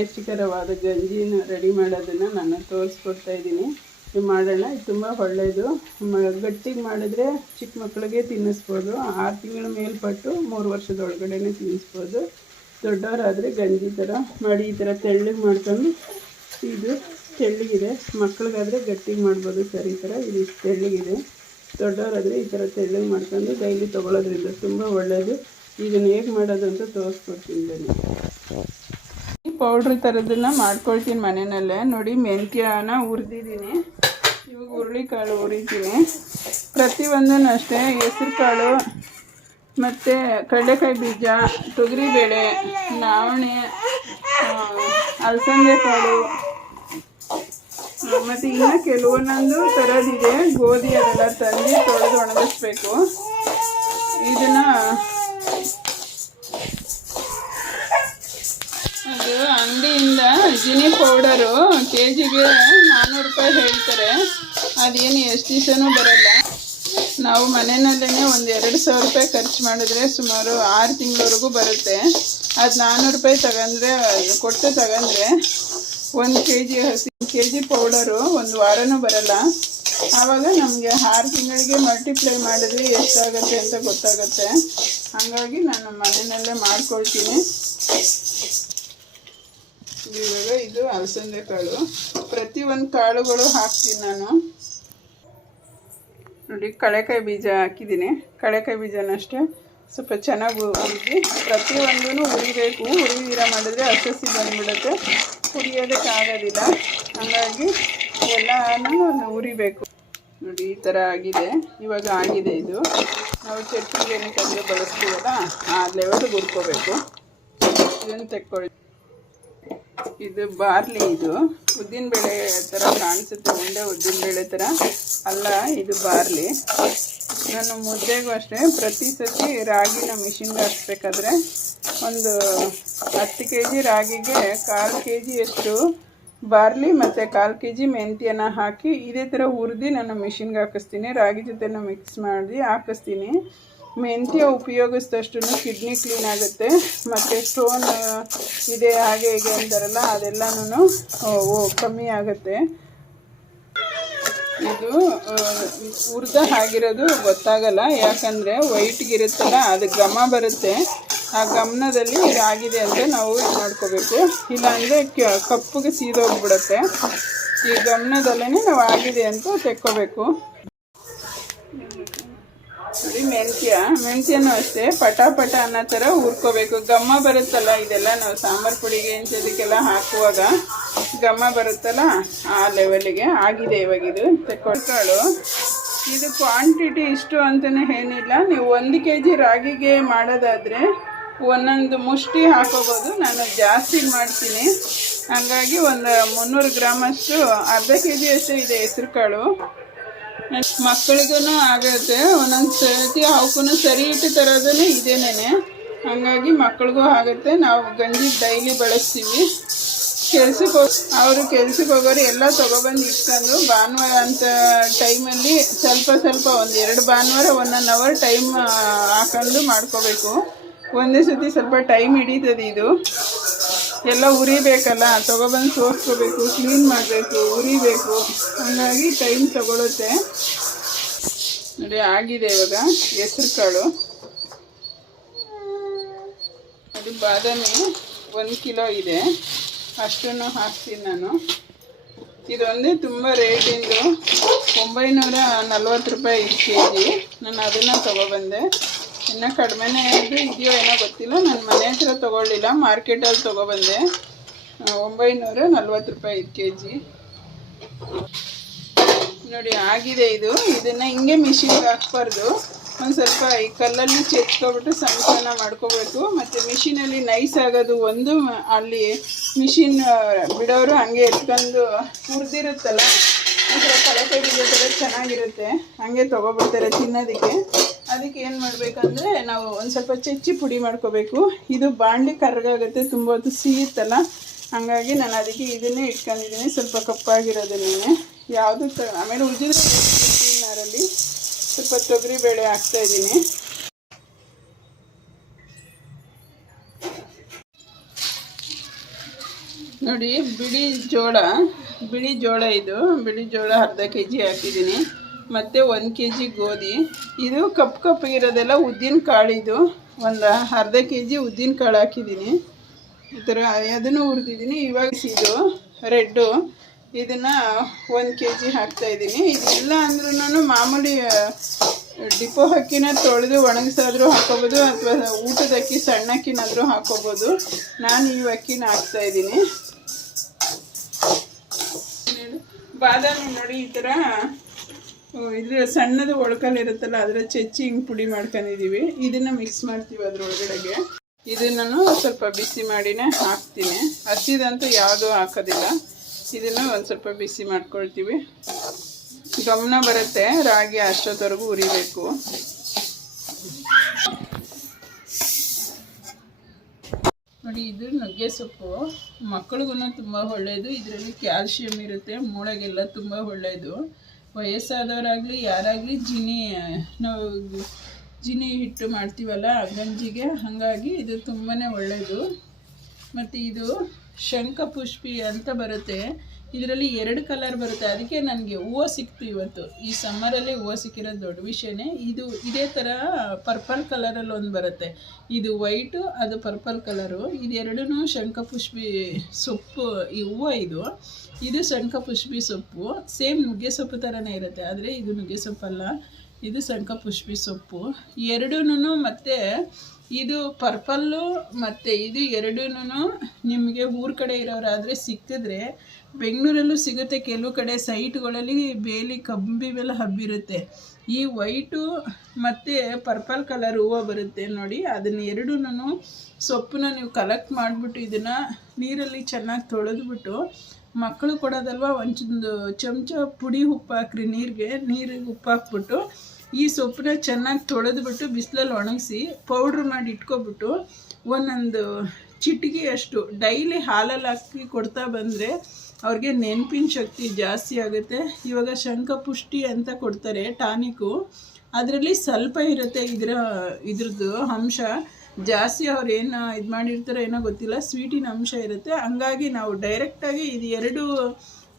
ಟೇಸ್ಟಿಕರವಾದ ಗಂಜಿನ ready ಮಾಡೋದನ್ನು ನಾನು ತೋರಿಸ್ಕೊಡ್ತಾ ಇದ್ದೀನಿ. ಇದು ಮಾಡೋಣ, ಇದು ತುಂಬ ಒಳ್ಳೆಯದು ಗಟ್ಟಿಗೆ ಮಾಡಿದ್ರೆ ಚಿಕ್ಕ ಮಕ್ಕಳಿಗೆ ತಿನ್ನಿಸ್ಬೋದು. ಆರು ತಿಂಗಳ ಮೇಲ್ಪಟ್ಟು ಮೂರು ವರ್ಷದ ಒಳಗಡೆ ತಿನ್ನಿಸ್ಬೋದು. ದೊಡ್ಡವರಾದರೆ ಗಂಜಿ ಥರ ಮಾಡಿ ಈ ಥರ ತೆಳ್ಳಗೆ ಮಾಡ್ಕೊಂಡು ಇದು ತೆಳ್ಳಗಿದೆ. ಮಕ್ಳಿಗಾದರೆ ಗಟ್ಟಿಗೆ ಮಾಡ್ಬೋದು ಸರ್ ಈ ಥರ ಇದು ತೆಳ್ಳಗಿದೆ. ದೊಡ್ಡವರಾದರೆ ಈ ಥರ ತೆಳ್ಳಗೆ ಮಾಡ್ಕೊಂಡು ಡೈಲಿ ತೊಗೊಳೋದ್ರಿಂದ ತುಂಬ ಒಳ್ಳೆಯದು ಇದನ್ನು ಹೇಗೆ ಮಾಡೋದು ಅಂತ ತೋರಿಸ್ಕೊಡ್ತೀನಿ ಬನ್ನಿ. ಪೌಡ್ರ್ ಥರದನ್ನ ಮಾಡ್ಕೊಳ್ತೀನಿ ಮನೆಯಲ್ಲೇ. ನೋಡಿ, ಮೆಂತ್ಯನ ಹುರಿದಿದ್ದೀನಿ. ಇವಾಗ ಹುರುಳಿಕಾಳು ಹುರಿತೀನಿ. ಪ್ರತಿಯೊಂದನ್ನು ಅಷ್ಟೇ ಹೆಸ್ರು ಕಾಳು ಮತ್ತು ಕಡಲೆಕಾಯಿ ಬೀಜ, ತೊಗರಿಬೇಳೆ ನಾವಣೆ ಅಲಸಂದೆ ಕಾಳು ಮತ್ತು ಇನ್ನು ಕೆಲವೊಂದೊಂದು ಥರದಿದೆ ಗೋಧಿ ಅದೆಲ್ಲ ತಂದು ತೊಳೆದು ಒಣಗಿಸ್ಬೇಕು. ಇದನ್ನು ಅದು ಅಂಗಡಿಯಿಂದ ಜಿನಿ ಪೌಡರು ಕೆ ಜಿಗೆ ನಾನ್ನೂರು ರೂಪಾಯಿ ಹೇಳ್ತಾರೆ. ಅದೇನು ಎಷ್ಟು ದಿವಸನೂ ಬರಲ್ಲ. ನಾವು ಮನೆಯಲ್ಲೇ ಒಂದು ಎರಡು ಸಾವಿರ ರೂಪಾಯಿ ಖರ್ಚು ಮಾಡಿದ್ರೆ ಸುಮಾರು ಆರು ತಿಂಗಳವರೆಗೂ ಬರುತ್ತೆ. ಅದು ನಾನ್ನೂರು ರೂಪಾಯಿ ತಗೊಂಡ್ರೆ ಕೊಟ್ಟು ತಗೊಂಡ್ರೆ ಒಂದು ಕೆ ಜಿ ಹಸಿ ಕೆ ಜಿ ಪೌಡರು ಒಂದು ವಾರನೂ ಬರಲ್ಲ. ಆವಾಗ ನಮಗೆ ಆರು ತಿಂಗಳಿಗೆ ಮಲ್ಟಿಪ್ಲೈ ಮಾಡಿದ್ರೆ ಎಷ್ಟಾಗುತ್ತೆ ಅಂತ ಗೊತ್ತಾಗುತ್ತೆ. ಹಾಗಾಗಿ ನಾನು ಮನೆಯಲ್ಲೇ ಮಾಡ್ಕೊಳ್ತೀನಿ. ಇವಾಗ ಇದು ಅಲಸಂದೆ ಕಾಳು ಪ್ರತಿ ಒಂದು ಕಾಳುಗಳು ಹಾಕ್ತೀನಿ ನಾನು. ನೋಡಿ, ಕಳೆಕಾಯಿ ಬೀಜ ಹಾಕಿದ್ದೀನಿ. ಕಳೆಕಾಯಿ ಬೀಜನಷ್ಟೇ ಸ್ವಲ್ಪ ಚೆನ್ನಾಗಿ ಹುರಿದು ಪ್ರತಿಯೊಂದೂ ಹುರಿಬೇಕು ಹುರಿದಿರ ಮಾಡಿದ್ರೆ ಹಸಸಿ ಬಂದ್ಬಿಡುತ್ತೆ. ಹುರಿಯೋದಕ್ಕಾಗೋದಿಲ್ಲ ಹಾಗಾಗಿ ಎಲ್ಲನೂ ಹುರಿಬೇಕು ನೋಡಿ, ಈ ಥರ ಆಗಿದೆ. ಇವಾಗ ಆಗಿದೆ ಇದು. ನಾವು ಚಟ್ನಿಗೆ ಏನಕ್ಕೆ ಬಳಸ್ತೀವಲ್ಲ, ಆ ಲೆವೆಲ್ಗೆ ಹುರ್ಕೋಬೇಕು. ಇದನ್ನು ತೆಕ್ಕೊಳ್ಳಿ. ಇದು ಬಾರ್ಲಿ ಇದು. ಉದ್ದಿನ ಬೇಳೆ ಥರ ಕಾಣಿಸುತ್ತೆ, ಉಂಡೆ ಉದ್ದಿನಬೇಳೆ ಥರ ಅಲ್ಲ, ಇದು ಬಾರ್ಲಿ. ನಾನು ಮುದ್ದೆಗೂ ಅಷ್ಟೇ, ಪ್ರತಿ ಸತಿ ರಾಗಿನ ಮಿಷಿನ್ಗೆ ಹಾಕ್ಬೇಕಾದ್ರೆ ಒಂದು ಹತ್ತು ಕೆ ಜಿ ರಾಗಿಗೆ ಕಾಲು ಕೆ ಜಿಯಷ್ಟು ಬಾರ್ಲಿ ಮತ್ತು ಕಾಲು ಕೆ ಜಿ ಮೆಂತ್ಯನ ಹಾಕಿ ಇದೇ ಥರ ಹುರಿದು ನಾನು ಮಿಷಿನ್ಗೆ ಹಾಕಿಸ್ತೀನಿ. ರಾಗಿ ಜೊತೆನ ಮಿಕ್ಸ್ ಮಾಡಿ ಹಾಕಿಸ್ತೀನಿ. ಮೆಂತ್ಯ ಉಪಯೋಗಿಸಿದಷ್ಟು ಕಿಡ್ನಿ ಕ್ಲೀನ್ ಆಗುತ್ತೆ. ಮತ್ತು ಸ್ಟೋನ್ ಇದೆ, ಹಾಗೆ, ಹೀಗೆ ಅಂತಾರಲ್ಲ ಅದೆಲ್ಲನೂ ಕಮ್ಮಿ ಆಗುತ್ತೆ. ಇದು ಉರ್ದ ಆಗಿರೋದು ಗೊತ್ತಾಗಲ್ಲ. ಯಾಕಂದರೆ ವೈಟ್ಗಿರುತ್ತಲ್ಲ ಅದು ಘಮ ಬರುತ್ತೆ. ಆ ಗಮನದಲ್ಲಿ ಇದಾಗಿದೆ ಅಂತ ನಾವು ಇದು ಮಾಡ್ಕೋಬೇಕು. ಇಲ್ಲಾಂದರೆ ಕಪ್ಪುಗೆ ಸೀದೋಗ್ಬಿಡುತ್ತೆ. ಈ ಗಮನದಲ್ಲೇ ನಾವು ಆಗಿದೆ ಅಂತ ತೆಕ್ಕೋಬೇಕು. ನೋಡಿ ಮೆಂತ್ಯ, ಮೆಂತ್ಯನೂ ಅಷ್ಟೇ ಪಟ ಪಟ ಅನ್ನೋ ಥರ ಹುರ್ಕೋಬೇಕು. ಗಮ್ಮ ಬರುತ್ತಲ್ಲ, ಇದೆಲ್ಲ ನಾವು ಸಾಂಬಾರು ಪುಡಿಗೆ ಇಂಥದಕ್ಕೆಲ್ಲ ಹಾಕುವಾಗ ಗಮ್ಮ ಬರುತ್ತಲ್ಲ, ಆ ಲೆವೆಲಿಗೆ ಆಗಿದೆ ಇವಾಗ ಇದು. ತೆಕ್ಕೊಳ್ಕಾಳು ಇದು ಕ್ವಾಂಟಿಟಿ ಇಷ್ಟು ಅಂತಲೇ ಏನಿಲ್ಲ. ನೀವು ಒಂದು ಕೆ ಜಿ ರಾಗಿಗೆ ಮಾಡೋದಾದರೆ ಒಂದೊಂದು ಮುಷ್ಟಿ ಹಾಕೋಬೋದು. ನಾನು ಜಾಸ್ತಿ ಮಾಡ್ತೀನಿ. ಹಾಗಾಗಿ ಒಂದು ಮುನ್ನೂರು ಗ್ರಾಮಷ್ಟು ಅರ್ಧ ಕೆ ಜಿ ಅಷ್ಟು ಇದೆ ಹೆಸ್ರು ಕಾಳು ಮಕ್ಕಳಿಗೂ ಆಗುತ್ತೆ. ಒಂದೊಂದು ಸರ್ತಿ ಅವಕ್ಕೂ ಸರಿ ಇಟ್ಟು ತರೋದೂ ಇದೇನೇ ಹಾಗಾಗಿ ಮಕ್ಳಿಗೂ ಆಗುತ್ತೆ. ನಾವು ಗಂಜಿ ಡೈಲಿ ಬಳಸ್ತೀವಿ. ಕೆಲ್ಸಕ್ಕೆ ಹೋಗಿ, ಅವರು ಕೆಲ್ಸಕ್ಕೆ ಹೋಗೋರು ಎಲ್ಲ ತೊಗೊಬಂದು ಇಟ್ಕೊಂಡು ಭಾನುವಾರ ಅಂತ ಟೈಮಲ್ಲಿ ಸ್ವಲ್ಪ ಸ್ವಲ್ಪ ಒಂದು ಎರಡು ಭಾನುವಾರ ಒನ್ ಆನ್ ಅವರ್ ಟೈಮ್ ಹಾಕೊಂಡು ಮಾಡ್ಕೋಬೇಕು. ಒಂದೇ ಸತಿ ಸ್ವಲ್ಪ ಟೈಮ್ ಹಿಡೀತದೆ ಇದು. ಎಲ್ಲ ಉರಿಬೇಕಲ್ಲ ತೊಗೊಬಂದು ಸೋಸ್ಕೋಬೇಕು ಕ್ಲೀನ್ ಮಾಡಬೇಕು, ಉರಿಬೇಕು. ಹಂಗಾಗಿ ಟೈಮ್ ತಗೊಳುತ್ತೆ. ನೋಡಿ, ಆಗಿದೆ ಇವಾಗ ಹೆಸ್ರು ಕಾಳು ಅದು ಬಾದಾಮಿ ಒಂದು ಕಿಲೋ ಇದೆ. ಅಷ್ಟನ್ನು ಹಾಕ್ತೀನಿ ನಾನು. ಇದೊಂದೇ ತುಂಬ ರೇಟಿಂದು ಒಂಬೈನೂರ ನಲ್ವತ್ತು ರೂಪಾಯಿ ಕೆ ಜಿ ನಾನು ಅದನ್ನು ತೊಗೊಬಂದೆ. ಇನ್ನು ಕಡಿಮೆನೇ ಇದು ಇದೆಯೋ ಏನೋ ಗೊತ್ತಿಲ್ಲ. ನನ್ನ ಮನೆ ಹತ್ರ ತೊಗೊಳ್ಳಿಲ್ಲ. ಮಾರ್ಕೆಟಲ್ಲಿ ತೊಗೊಬಂದೆ ಒಂಬೈನೂರ ನಲ್ವತ್ತು ರೂಪಾಯಿ ಕೆ ಜಿ ನೋಡಿ, ಆಗಿದೆ ಇದು. ಇದನ್ನು ಹಿಂಗೆ ಮಿಷಿನ್ಗೆ ಹಾಕ್ಬಾರ್ದು. ಒಂದು ಸ್ವಲ್ಪ ಈ ಕಲ್ಲಲ್ಲಿ ಚೆಚ್ಕೊಬಿಟ್ಟು ಸಣ್ಣ ಸಣ್ಣ ಮಾಡ್ಕೋಬೇಕು. ಮತ್ತು ಮಿಷಿನಲ್ಲಿ ನೈಸ್ ಆಗೋದು ಒಂದು, ಅಲ್ಲಿ ಮಿಷಿನ್ ಬಿಡೋರು ಹಂಗೆ ಎತ್ಕೊಂಡು ಹುರಿದಿರುತ್ತಲ್ಲ ಒಂಥರ ಕಳಪೆ ಬೀಜ ಥರ ಚೆನ್ನಾಗಿರುತ್ತೆ. ಹಂಗೆ ತೊಗೊಬಿಡ್ತಾರೆ ತಿನ್ನೋದಕ್ಕೆ. ಅದಕ್ಕೆ ಏನು ಮಾಡಬೇಕಂದ್ರೆ ನಾವು ಒಂದು ಸ್ವಲ್ಪ ಚಚ್ಚಿ ಪುಡಿ ಮಾಡ್ಕೋಬೇಕು. ಇದು ಬಾಂಡ್ಲಿ ಕರ್ಗಾಗುತ್ತೆ ತುಂಬ ಹೊತ್ತು ಸಿಹಿತ್ತಲ್ಲ ಹಾಗಾಗಿ ನಾನು ಅದಕ್ಕೆ ಇದನ್ನೇ ಇಟ್ಕೊಂಡಿದ್ದೀನಿ, ಸ್ವಲ್ಪ ಕಪ್ಪಾಗಿರೋದನ್ನೇ ಯಾವುದು ತ, ಆಮೇಲೆ ಕ್ಲೀನರಲ್ಲಿ ಸ್ವಲ್ಪ ತೊಗರಿ ಬೇಳೆ ಹಾಕ್ತಾ ಇದ್ದೀನಿ. ನೋಡಿ, ಬಿಳಿ ಜೋಳ ಬಿಳಿ ಜೋಳ ಇದು. ಬಿಳಿ ಜೋಳ ಅರ್ಧ ಕೆ ಜಿ ಹಾಕಿದ್ದೀನಿ. ಮತ್ತು ಒಂದು ಕೆ ಜಿ ಗೋಧಿ. ಇದು ಕಪ್ಪು ಕಪ್ಪಗಿರೋದೆಲ್ಲ ಉದ್ದಿನ ಕಾಳು ಇದು. ಒಂದು ಅರ್ಧ ಕೆ ಜಿ ಉದ್ದಿನ ಕಾಳು ಹಾಕಿದ್ದೀನಿ. ಈ ಥರ ಅದನ್ನು ಹುರಿದಿದ್ದೀನಿ. ಇವಾಗ ಇದು ರೆಡ್ಡು. ಇದನ್ನು ಒಂದು ಕೆ ಜಿ ಹಾಕ್ತಾಯಿದ್ದೀನಿ ಇದಿಲ್ಲ ಅಂದ್ರೂ ಮಾಮೂಲಿ ಡಿಪೋ ಅಕ್ಕಿನ ತೊಳೆದು ಒಣಗಿಸಾದರೂ ಹಾಕೋಬೋದು ಅಥವಾ ಊಟದ ಅಕ್ಕಿ ಸಣ್ಣ ಅಕ್ಕಿನಾದರೂ ಹಾಕೋಬೋದು. ನಾನು ಈ ಅಕ್ಕಿನ ಹಾಕ್ತಾಯಿದ್ದೀನಿ ಬಾದಾಮಿ ನೋಡಿ, ಈ ಥರ ಇದ್ರ ಸಣ್ಣದು ಒಳ್ಕಲ್ಲಿರುತ್ತಲ್ಲ ಅದರ ಚಚ್ಚಿ ಹಿಂಗೆ ಪುಡಿ ಮಾಡ್ಕೊಂಡಿದ್ದೀವಿ ಇದನ್ನು ಮಿಕ್ಸ್ ಮಾಡ್ತೀವಿ ಅದ್ರೊಳಗಡೆಗೆ. ಇದನ್ನು ಸ್ವಲ್ಪ ಬಿಸಿ ಮಾಡಿನೇ ಹಾಕ್ತೀನಿ. ಹಸಿದಂತೂ ಯಾವುದೂ ಹಾಕೋದಿಲ್ಲ. ಇದನ್ನು ಒಂದು ಸ್ವಲ್ಪ ಬಿಸಿ ಮಾಡ್ಕೊಳ್ತೀವಿ. ಗಮನ ಬರುತ್ತೆ, ರಾಗಿ ಅಷ್ಟೊತ್ತವರೆಗೂ ಉರಿಬೇಕು. ನೋಡಿ, ಇದು ನುಗ್ಗೆ ಸೊಪ್ಪು. ಮಕ್ಕಳಿಗೂ ತುಂಬ ಒಳ್ಳೆಯದು ಇದರಲ್ಲಿ ಕ್ಯಾಲ್ಶಿಯಂ ಇರುತ್ತೆ, ಮೂಳೆಗೆಲ್ಲ ತುಂಬ ಒಳ್ಳೆಯದು ವಯಸ್ಸಾದವರಾಗಲಿ, ಯಾರಾಗಲಿ ಜಿನಿ, ನಾವು ಜಿನಿ ಹಿಟ್ಟು ಮಾಡ್ತೀವಲ್ಲ ಗಂಜಿಗೆ ಹಾಗಾಗಿ ಇದು ತುಂಬಾ ಒಳ್ಳೆಯದು ಮತ್ತು ಇದು ಶಂಖಪುಷ್ಪಿ ಅಂತ ಬರುತ್ತೆ. ಇದರಲ್ಲಿ ಎರಡು ಕಲರ್ ಬರುತ್ತೆ. ಅದಕ್ಕೆ ನನಗೆ ಹೂವು ಸಿಕ್ತು ಇವತ್ತು. ಈ ಸಮ್ಮರಲ್ಲಿ ಹೂವು ಸಿಕ್ಕಿರೋದು ದೊಡ್ಡ ವಿಷಯನೇ. ಇದು ಇದೇ ಥರ ಪರ್ಪಲ್ ಕಲರಲ್ಲಿ ಒಂದು ಬರುತ್ತೆ. ಇದು ವೈಟು ಅದು ಪರ್ಪಲ್ ಕಲರು ಇದೆರಡೂ ಶಂಖಪುಷ್ಪಿ ಸೊಪ್ಪು, ಈ ಹೂವು ಇದು. ಇದು ಶಂಖಪುಷ್ಪಿ ಸೊಪ್ಪು. ಸೇಮ್ ನುಗ್ಗೆ ಸೊಪ್ಪು ಥರನೇ ಇರುತ್ತೆ. ಆದರೆ ಇದು ನುಗ್ಗೆ ಸೊಪ್ಪಲ್ಲ. ಇದು ಶಂಖಪುಷ್ಪಿ ಸೊಪ್ಪು. ಎರಡೂ ಮತ್ತು ಇದು ಪರ್ಪಲ್ಲು ಮತ್ತು ಇದು ಎರಡೂ ನಿಮಗೆ ಊರ ಕಡೆ ಇರೋರಾದರೆ ಸಿಕ್ಕಿದ್ರೆ ಬೆಂಗಳೂರಲ್ಲೂ ಸಿಗುತ್ತೆ. ಕೆಲವು ಕಡೆ ಸೈಟ್ಗಳಲ್ಲಿ ಬೇಲಿ, ಕಂಬಿ ಮೇಲೆ ಹಬ್ಬಿರುತ್ತೆ. ಈ ವೈಟು ಮತ್ತು ಪರ್ಪಲ್ ಕಲರ್ ಹೂವು ಬರುತ್ತೆ ನೋಡಿ. ಅದನ್ನ ಎರಡೂ ಸೊಪ್ಪನ್ನ ನೀವು ಕಲೆಕ್ಟ್ ಮಾಡಿಬಿಟ್ಟು ಇದನ್ನು ನೀರಲ್ಲಿ ಚೆನ್ನಾಗಿ ತೊಳೆದ್ಬಿಟ್ಟು ಮಕ್ಕಳು ಕೊಡೋದಲ್ವ ಒಂದು ಚಮಚ ಪುಡಿ ಉಪ್ಪು ಹಾಕ್ರಿ ನೀರಿಗೆ. ನೀರಿಗೆ ಉಪ್ಪು ಹಾಕ್ಬಿಟ್ಟು ಈ ಸೊಪ್ಪನ್ನ ಚೆನ್ನಾಗಿ ತೊಳೆದ್ಬಿಟ್ಟು ಬಿಸಿಲಲ್ಲಿ ಒಣಗಿಸಿ ಪೌಡ್ರ್ ಮಾಡಿ ಇಟ್ಕೊಬಿಟ್ಟು ಒಂದೊಂದು ಚಿಟಿಕೆ ಅಷ್ಟು. ಡೈಲಿ ಹಾಲಲ್ಲಿ ಹಾಕಿ ಕೊಡ್ತಾ ಬಂದರೆ ಅವ್ರಿಗೆ ನೆನಪಿನ ಶಕ್ತಿ ಜಾಸ್ತಿ ಆಗುತ್ತೆ. ಇವಾಗ ಶಂಖಪುಷ್ಟಿ ಅಂತ ಕೊಡ್ತಾರೆ ಟಾನಿಕು ಅದರಲ್ಲಿ ಸ್ವಲ್ಪ ಇರುತ್ತೆ ಇದರ, ಇದ್ರದ್ದು ಅಂಶ. ಜಾಸ್ತಿ ಅವ್ರು ಏನು ಇದು ಮಾಡಿರ್ತಾರೋ ಏನೋ ಗೊತ್ತಿಲ್ಲ, ಸ್ವೀಟಿನ ಅಂಶ ಇರುತ್ತೆ. ಹಂಗಾಗಿ ನಾವು ಡೈರೆಕ್ಟಾಗಿ ಇದು ಎರಡು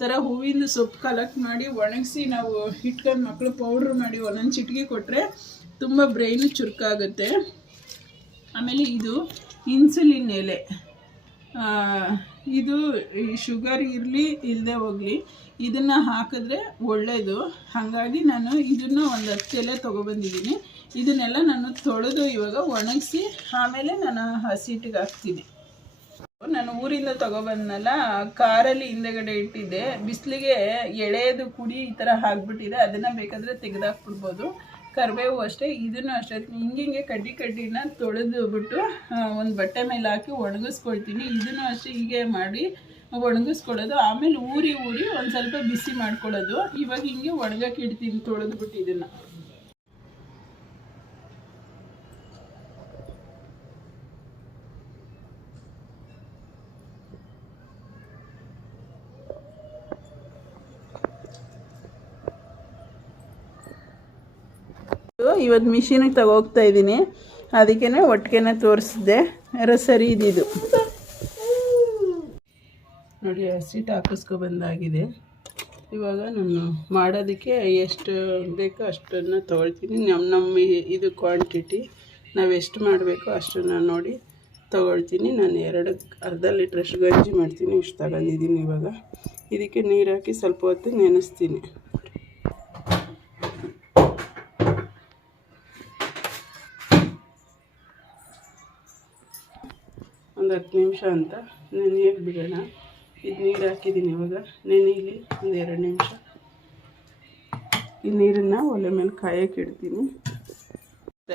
ಥರ ಹೂವಿಂದು ಸೊಪ್ಪು ಕಲೆಕ್ಟ್ ಮಾಡಿ ಒಣಗಿಸಿ ನಾವು ಇಟ್ಕೊಂಡು ಮಕ್ಕಳು ಪೌಡ್ರ್ ಮಾಡಿ ಒಂದೊಂದು ಚಿಟಿಕೆ ಕೊಟ್ಟರೆ ತುಂಬ ಬ್ರೈನು ಚುರುಕಾಗುತ್ತೆ. ಆಮೇಲೆ ಇದು ಇನ್ಸುಲಿನ್ ಎಲೆ. ಇದು ಶುಗರ್ ಇರಲಿ ಇಲ್ಲದೆ ಹೋಗಲಿ, ಇದನ್ನು ಹಾಕಿದ್ರೆ ಒಳ್ಳೆಯದು ಹಾಗಾಗಿ ನಾನು ಇದನ್ನು ಒಂದು ಹತ್ತು ಎಲೆ ತೊಗೊಬಂದಿದ್ದೀನಿ. ಇದನ್ನೆಲ್ಲ ನಾನು ತೊಳೆದು ಇವಾಗ ಒಣಗಿಸಿ, ಆಮೇಲೆ ನಾನು ಹಸಿಟ್ಟಿಗೆ ಹಾಕ್ತೀನಿ. ನಾನು ಊರಿಂದ ತೊಗೊಬಂದನಲ್ಲ, ಕಾರಲ್ಲಿ ಹಿಂದೆಗಡೆ ಇಟ್ಟಿದ್ದೆ. ಬಿಸಿಲಿಗೆ ಎಳೆಯದು ಕುಡಿ ಈ ಥರ ಹಾಕ್ಬಿಟ್ಟಿದೆ. ಅದನ್ನು ಬೇಕಾದರೆ ತೆಗೆದಾಕ್ಬಿಡ್ಬೋದು. ಕರಿಬೇವು ಅಷ್ಟೇ, ಇದನ್ನು ಅಷ್ಟೇ. ಹಿಂಗೆ ಕಡ್ಡಿ ಕಡ್ಡಿನ ತೊಳೆದು ಬಿಟ್ಟು ಒಂದು ಬಟ್ಟೆ ಮೇಲೆ ಹಾಕಿ ಒಣಗಿಸ್ಕೊಳ್ತೀನಿ. ಇದನ್ನು ಅಷ್ಟೇ ಹೀಗೆ ಮಾಡಿ ಒಣಗಿಸ್ಕೊಳ್ಳೋದು. ಆಮೇಲೆ ಊರಿ ಊರಿ ಒಂದು ಸ್ವಲ್ಪ ಬಿಸಿ ಮಾಡ್ಕೊಳ್ಳೋದು. ಇವಾಗ ಹಿಂಗೆ ಒಣಗಕ್ಕೆ ಇಡ್ತೀನಿ ತೊಳೆದ್ಬಿಟ್ಟು ಇದನ್ನು. ಇವತ್ತು ಮಿಷಿನಿಗೆ ತಗೋಗ್ತಾ ಇದ್ದೀನಿ ಅದಕ್ಕೇ ಒಟ್ಟಿಗೆನೇ ತೋರಿಸಿದೆ. ಸರಿ ಇದಿದು ನೋಡಿ ಸೀಟ್ ಹಾಕಿಸ್ಕೊ ಬಂದಾಗಿದೆ ಇವಾಗ ನಾನು ಮಾಡೋದಕ್ಕೆ ಎಷ್ಟು ಬೇಕೋ ಅಷ್ಟನ್ನು ತೊಗೊಳ್ತೀನಿ. ನಮ್ಮ ನಮ್ಮ ಇದು ಕ್ವಾಂಟಿಟಿ ನಾವು ಎಷ್ಟು ಮಾಡಬೇಕೋ ಅಷ್ಟನ್ನು ನೋಡಿ ತೊಗೊಳ್ತೀನಿ. ನಾನು ಎರಡು ಅರ್ಧ ಲೀಟ್ರಷ್ಟು ಗಂಜಿ ಮಾಡ್ತೀನಿ. ಇಷ್ಟು ತಗೊಂಡಿದ್ದೀನಿ ಇವಾಗ. ಇದಕ್ಕೆ ನೀರು ಹಾಕಿ ಸ್ವಲ್ಪ ಹೊತ್ತು ನೆನೆಸ್ತೀನಿ. ಒಂದು ಹತ್ತು ನಿಮಿಷ ಅಂತ ನೆನೆಯಕ್ಕೆ ಬಿಡೋಣ? ಇದು ನೀರು ಹಾಕಿದ್ದೀನಿ ಇವಾಗ. ನೆನೆಯಲಿ ಒಂದು ಎರಡು ನಿಮಿಷ. ಈ ನೀರನ್ನು ಒಲೆ ಮೇಲೆ ಕಾಯಕ್ಕೆ ಇಡ್ತೀನಿ.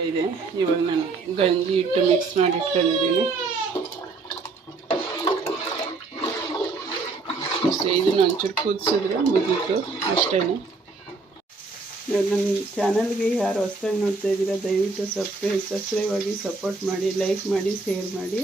ಇದೆ. ಇವಾಗ ನಾನು ಗಂಜಿ ಇಟ್ಟು ಮಿಕ್ಸ್ ಮಾಡಿ ಇಟ್ಕೊಂಡಿದ್ದೀನಿ. ಇದನ್ನು ಒಂಚೂರು ಕುದಿಸಿದ್ರೆ ಮುಗೀತು. ಅಷ್ಟೇ ನನ್ನ ಚಾನಲ್ಗೆ ಯಾರು ಹೊಸ್ದಾಗಿ ನೋಡ್ತಾ ಇದ್ದೀರಾ, ದಯವಿಟ್ಟು ಸಬ್ಸ್ಕ್ರೈಬ್ ಸಬ್ಸ್ಕ್ರೈಬ್ ಆಗಿ ಸಪೋರ್ಟ್ ಮಾಡಿ ಲೈಕ್ ಮಾಡಿ ಶೇರ್ ಮಾಡಿ.